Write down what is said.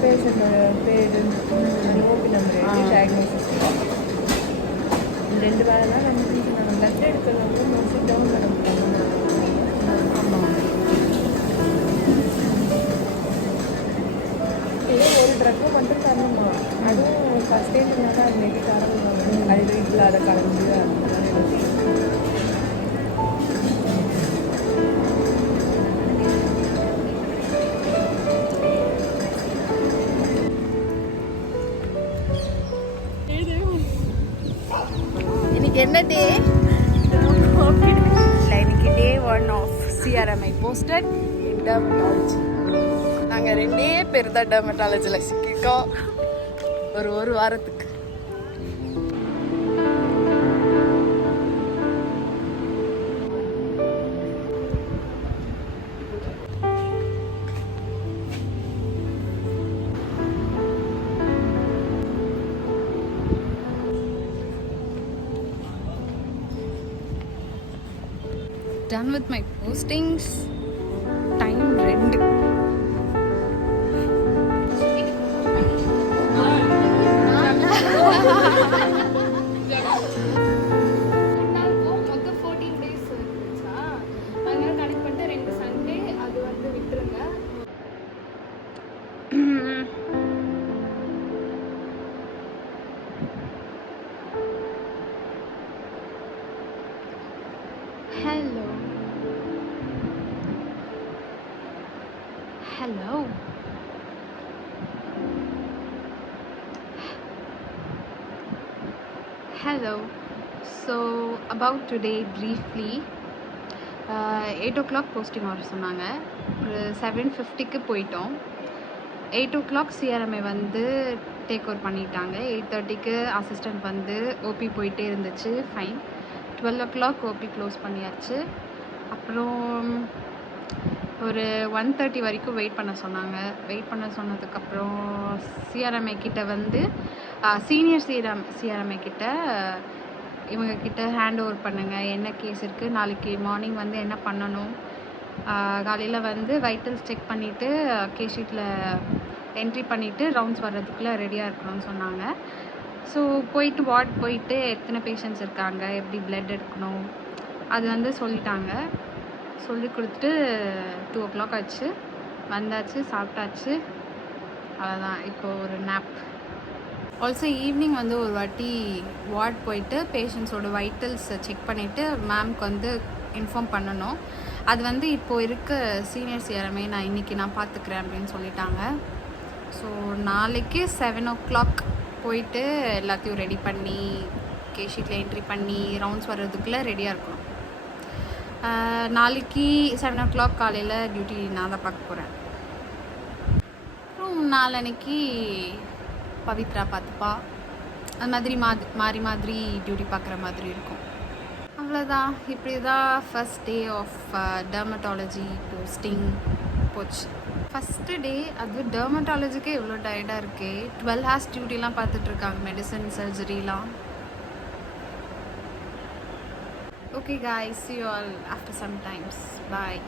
பேஷண்டோட பேர் OP number எழுதி diagnosis ரெண்டு வேலை தான் நம்ம செஞ்சுருந்தாங்க. பிளட் எடுக்கிறவங்க மோஸ்ட்லி டவுன் நடப்பாங்க. ஆமாம், ஏதோ ஒரு ட்ரக்கு மட்டும் தரணுமா, அதுவும் ஃபஸ்ட் ஸ்டேஜ்னால அது மேபி தரணும். அது இல்லாத கலந்து அந்த மாதிரி என்ன டே இன்னைக்கு day 1 of CRMI posted in dermatology. நாங்கள் 2 பேர் தான் டெர்மட்டாலஜியில் சிக்கிட்டோம் ஒரு வாரத்துக்கு. Done with my postings. Time 2. மொத்தம் 14 days இருந்துச்சா, அதனால கனெக்ட் பண்ணிட்டு 2 சண்டே அது வந்து விட்டுருங்க. Hello. So about today briefly, 8 o'clock posting வர சொன்னாங்க. ஒரு 7:50க்கு போயிட்டோம். 8 o'clock CRMI வந்து டேக் ஓவர் பண்ணிட்டாங்க. 8:30க்கு அசிஸ்டண்ட் வந்து ஓபி போயிட்டே இருந்துச்சு. ஃபைன். 12 o'clock ஓபி க்ளோஸ் பண்ணியாச்சு. அப்புறம் ஒரு 1:30 வரைக்கும் வெயிட் பண்ண சொன்னாங்க. வெயிட் பண்ண சொன்னதுக்கப்புறம் CRMI கிட்ட வந்து சீனியர் CRMI கிட்ட இவங்கக்கிட்ட ஹேண்ட் ஓவர் பண்ணுங்கள், என்ன கேஸ் இருக்குது, நாளைக்கு மார்னிங் வந்து என்ன பண்ணணும், காலையில் வந்து வைட்டல்ஸ் செக் பண்ணிவிட்டு கேஸ் ஷீட்டில் என்ட்ரி பண்ணிவிட்டு ரவுண்ட்ஸ் வர்றதுக்குள்ளே ரெடியாக இருக்கணும்னு சொன்னாங்க. ஸோ போயிட்டு வார்ட் போயிட்டு எத்தனை பேஷண்ட்ஸ் இருக்காங்க, எப்படி பிளட் எடுக்கணும் அது வந்து சொல்லிட்டாங்க. சொல்லி கொடுத்துட்டு 2 o'clock ஆச்சு. வந்தாச்சு, சாப்பிட்டாச்சு, அவ்வளோதான். இப்போது ஒரு நேப். ஆல்சோ ஈவினிங் வந்து ஒரு வாட்டி வார்ட் போயிட்டு பேஷண்ட்ஸோட வைட்டல்ஸ் செக் பண்ணிவிட்டு மேம்க்கு வந்து இன்ஃபார்ம் பண்ணணும். அது வந்து இப்போது இருக்க சீனியர் CRMI நான் இன்றைக்கி நான் பார்த்துக்கிறேன் அப்படின்னு சொல்லிட்டாங்க. ஸோ நாளைக்கு 7 o'clock போயிட்டு எல்லாத்தையும் ரெடி பண்ணி கேஸ் ஷீட்டில் என்ட்ரி பண்ணி ரவுண்ட்ஸ் வர்றதுக்குள்ளே ரெடியாக இருக்கணும். நாளைக்கு 7 o'clock காலையில் டியூட்டி நான் தான் பார்க்க போகிறேன். அப்புறம் நாளன்னைக்கு பவித்ரா பார்த்துப்பா. அது மாதிரி மாறி டியூட்டி பார்க்குற மாதிரி இருக்கும். அவ்வளோதான். இப்படி தான் first day of dermatology posting போச்சு. ஃபஸ்ட்டு டே அது டெர்மட்டாலஜிக்கே எவ்வளோ டயர்டாக இருக்கே. 12 hours டியூட்டிலாம் பார்த்துட்ருக்காங்க, மெடிசன் சர்ஜரிலாம். Okay guys, see you all after some times. Bye.